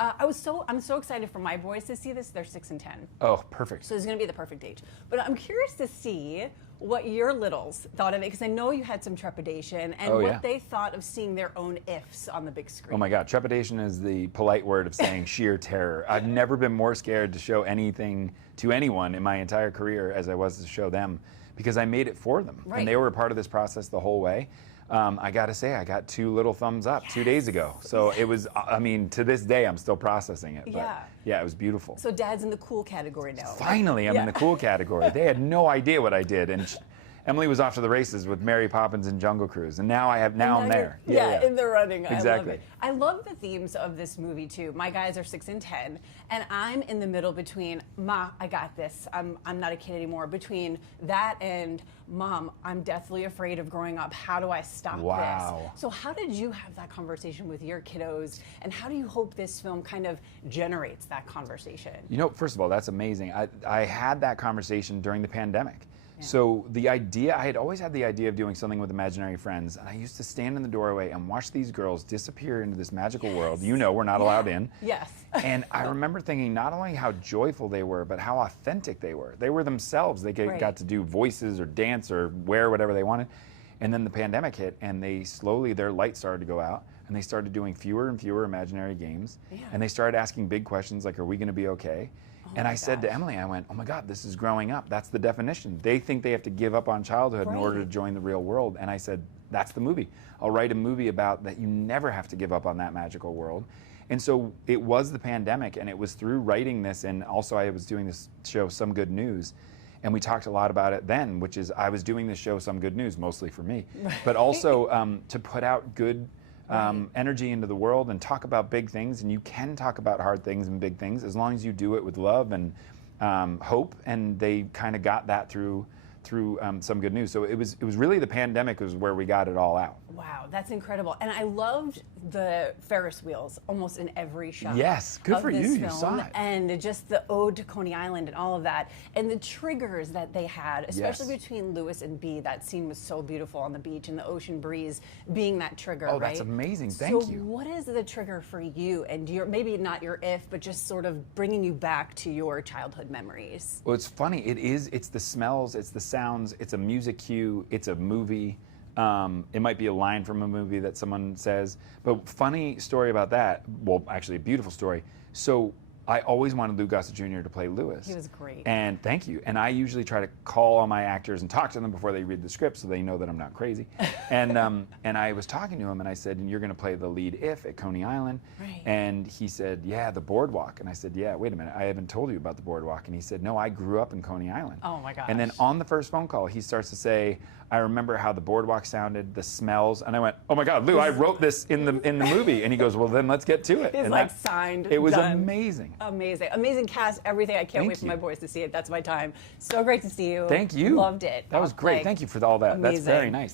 I'm so excited for my boys to see this. They're 6 and 10. Oh, perfect. So it's going to be the perfect age. But I'm curious to see what your littles thought of it, because I know you had some trepidation, and what they thought of seeing their own ifs on the big screen. Oh my God, trepidation is the polite word of saying sheer terror. I've never been more scared to show anything to anyone in my entire career as I was to show them, because I made it for them. Right. And they were a part of this process the whole way. I got to say, I got 2 little thumbs up 2 days ago. So it was, I mean, to this day, I'm still processing it. But yeah, it was beautiful. So Dad's in the cool category now. Finally, I'm in the cool category. They had no idea what I did. And Emily was off to the races with Mary Poppins and Jungle Cruise. And now I'm there. Yeah, in the running. Exactly. I love the themes of this movie, too. My guys are 6 and 10. And I'm in the middle between, Ma, I got this. I'm not a kid anymore. Between that and, Mom, I'm deathly afraid of growing up. How do I stop this? So how did you have that conversation with your kiddos? And how do you hope this film kind of generates that conversation? You know, first of all, that's amazing. I had that conversation during the pandemic. So the idea, I had always had the idea of doing something with imaginary friends, and I used to stand in the doorway and watch these girls disappear into this magical world. You know, we're not allowed in. Yes. And I remember thinking not only how joyful they were, but how authentic they were. They were themselves. They got to do voices or dance or wear whatever they wanted. And then the pandemic hit, and they slowly, their light started to go out, and they started doing fewer and fewer imaginary games. And they started asking big questions like, are we going to be okay? And I said to Emily, I went, oh my God, this is growing up. That's the definition. They think they have to give up on childhood in order to join the real world. And I said, that's the movie. I'll write a movie about that you never have to give up on that magical world. And so it was the pandemic, and it was through writing this, and also I was doing this show, Some Good News, and we talked a lot about it then, which is I was doing this show, Some Good News, mostly for me, but also to put out good energy into the world and talk about big things. And you can talk about hard things and big things as long as you do it with love and hope. And they kind of got that through Some Good News. So it was really the pandemic was where we got it all out. Wow, that's incredible. And I loved the Ferris wheels almost in every shot. Yes, good for you. You saw it. And just the ode to Coney Island and all of that. And the triggers that they had, especially between Lewis and Bee. That scene was so beautiful on the beach and the ocean breeze being that trigger, right? Oh, that's amazing. Thank you. So what is the trigger for you? And maybe not your if, but just sort of bringing you back to your childhood memories. Well, it's funny. It's the smells, it's the sounds, it's a music cue, it's a movie. It might be a line from a movie that someone says. But funny story about that, well, actually a beautiful story. So I always wanted Lou Gossett Jr. to play Lewis. He was great. And thank you. And I usually try to call all my actors and talk to them before they read the script so they know that I'm not crazy. And I was talking to him, and I said, and you're going to play the lead if at Coney Island. Right. And he said, yeah, the boardwalk. And I said, yeah, wait a minute, I haven't told you about the boardwalk. And he said, no, I grew up in Coney Island. Oh my gosh. And then on the first phone call, he starts to say, I remember how the boardwalk sounded, the smells, and I went, oh my God, Lou, I wrote this in the movie. And he goes, well, then let's get to it. It's and like signed, it was done. amazing. Amazing cast, everything. I can't wait for my boys to see it. That's my time. So great to see you. Thank you. Loved it. That was great. Thank you for all that. Amazing. That's very nice.